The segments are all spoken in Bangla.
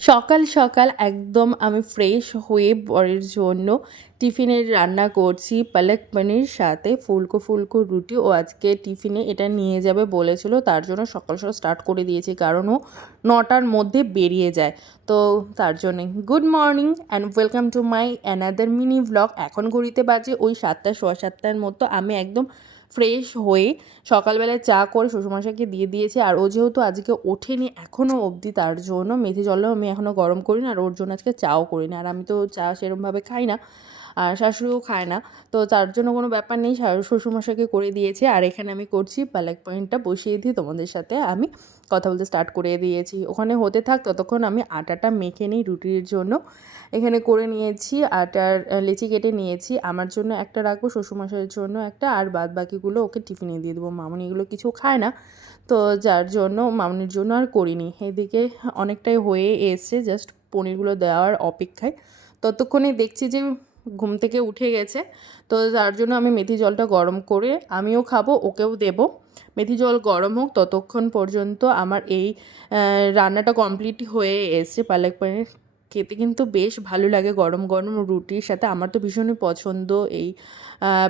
সকাল সকাল একদম আমি ফ্রেশ হয়ে বরের জন্য টিফিনের রান্না করছি পালক পনির সাথে ফুলকো ফুলকো রুটি। ও আজকে টিফিনে এটা নিয়ে যাবে বলেছিল, তার জন্য সকাল সকাল স্টার্ট করে দিয়েছি, কারণ ও 9টার মধ্যে বেরিয়ে যায়। তো তার জন্যে good morning and welcome to my another mini vlog. এখন ঘড়িতে বাজে ওই 7টা সোয়া 7টার মতো। আমি একদম ফ্রেশ হয়ে সকালবেলায় চা করে শ্বশুরমশাইকে দিয়ে দিয়েছি। আর ও যেহেতু আজকে ওঠেনি এখনও অবধি, তার জন্য মেথি জলও আমি এখনও গরম করিনি, আর ওর জন্য আজকে চাও করিনি। আর আমি তো চা সেরকমভাবে খাই না, আর শাশুড়িও খায় না, তো তার জন্য কোনো ব্যাপার নেই, শ্বশুরমশাইকে করে দিয়েছি। আর এখানে আমি করছি পালক পনিরটা বসিয়ে দিয়ে তোমাদের সাথে আমি কথা বলতে স্টার্ট করে দিয়েছি। ওখানে হতে থাক ততক্ষণ আমি আটাটা মেখে নিই রুটির জন্য। এখানে করে নিয়েছি, আটার লেচি কেটে নিয়েছি। আমার জন্য একটা রাখবো, শ্বশুরমশাইয়ের জন্য একটা, আর বাদ বাকিগুলো ওকে টিফিনে দিয়ে দেবো। মামনি এগুলো কিছু খায় না, তো যার জন্য মামনির জন্য আর করিনি। এদিকে অনেকটাই হয়ে এসছে, জাস্ট পনিরগুলো দেওয়ার অপেক্ষায়। ততক্ষণে দেখছি যে ঘুম থেকে উঠে গেছে, তো তার জন্য আমি মেথি জলটা গরম করে আমিও খাবো, ওকেও দেবো। মেথি জল গরম হোক ততক্ষণ পর্যন্ত আমার এই রান্নাটা কমপ্লিট হয়ে এসছে। পালক পনির খেতে কিন্তু বেশ ভালো লাগে গরম গরম রুটির সাথে। আমার তো ভীষণই পছন্দ এই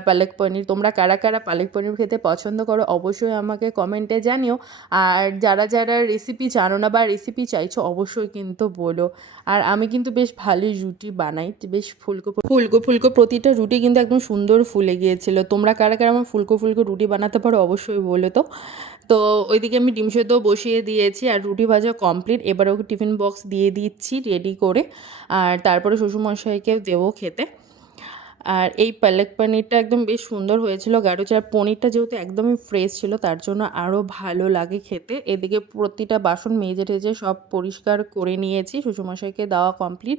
পালক পনির। তোমরা কারা কারা পালক পনির খেতে পছন্দ করো অবশ্যই আমাকে কমেন্টে জানিও। আর যারা যারা রেসিপি জানো না বা রেসিপি চাইছো অবশ্যই কিন্তু বলো। আর আমি কিন্তু বেশ ভালোই রুটি বানাই, বেশ ফুলকো ফুলকো ফুলকো প্রতিটা রুটি কিন্তু একদম সুন্দর ফুলে গিয়েছিল। তোমরা কারা কারা আমার ফুলকো ফুলকো রুটি বানাতে পারো অবশ্যই বলো তো। তো ওইদিকে আমি ডিম সেদ্ধ বসিয়ে দিয়েছি, আর রুটি ভাজা কমপ্লিট। এবার ওকে টিফিন বক্স দিয়ে দিচ্ছি রেডি করে, আর তারপরে শ্বশুরমশাইকে দেবো খেতে। আর এই পালক পনিরটা একদম বেশ সুন্দর হয়েছিল। গাঢ়চার পনিরটা যেহেতু একদমই ফ্রেশ ছিল, তার জন্য আরও ভালো লাগে খেতে। এদিকে প্রতিটা বাসন মেজে টেজে সব পরিষ্কার করে নিয়েছি, শ্বশুরমশাইকে দেওয়া কমপ্লিট।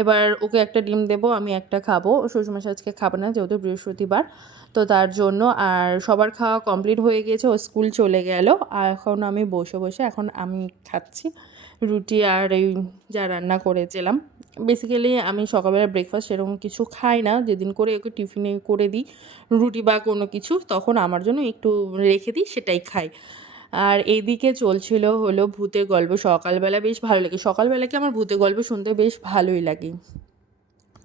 এবার ওকে একটা ডিম দেবো, আমি একটা খাবো। শ্বশুরমশাই আজকে খাবে না যেহেতু বৃহস্পতিবার, তো তার জন্য। আর সবার খাওয়া কমপ্লিট হয়ে গিয়েছে, ও স্কুল চলে গেল। আর এখন আমি বসে বসে এখন আমি খাচ্ছি রুটি আর এই যা রান্না করেছিলাম। বেসিক্যালি আমি সকালবেলা ব্রেকফাস্ট সেরকম কিছু খাই না, যেদিন করে ওকে টিফিনে করে দিই রুটি বা কোনো কিছু, তখন আমার জন্য একটু রেখে দিই, সেটাই খাই। আর এইদিকে চলছিল হলো ভূতের গল্প। সকালবেলা বেশ ভালো লাগে, সকালবেলাকে আমার ভূতের গল্প শুনতে বেশ ভালোই লাগে।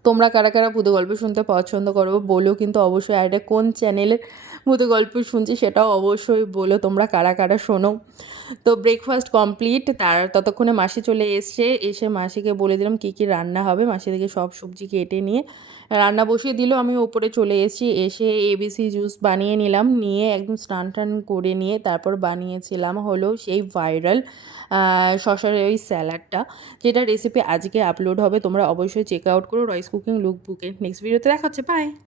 তোমরা কারা কারা ভূতের গল্প শুনতে পছন্দ করো বলো কিন্তু অবশ্যই। আর এটা কোন চ্যানেলের ভূতের গল্প শুনছি সেটাও অবশ্যই বলো, তোমরা কারা কারা শোনো। তো ব্রেকফাস্ট কমপ্লিট, ততক্ষণে মাসি চলে এসে মাসিকে বলে দিলাম কী কী রান্না হবে। মাসি থেকে সব সবজি কেটে নিয়ে রান্না বসিয়ে দিল। আমি উপরে চলে এসে এবিসি জুস বানিয়ে নিলাম, নিয়ে একদম স্নান টান করে নিয়ে তারপর বানিয়েছিলাম হলো সেই ভাইরাল শসার ওই স্যালাডটা, যেটা রেসিপি আজকে আপলোড হবে। তোমরা অবশ্যই চেক আউট করো রয়েস কুকিং লুক বুকে। নেক্সট ভিডিওতে দেখা হচ্ছে, বাই।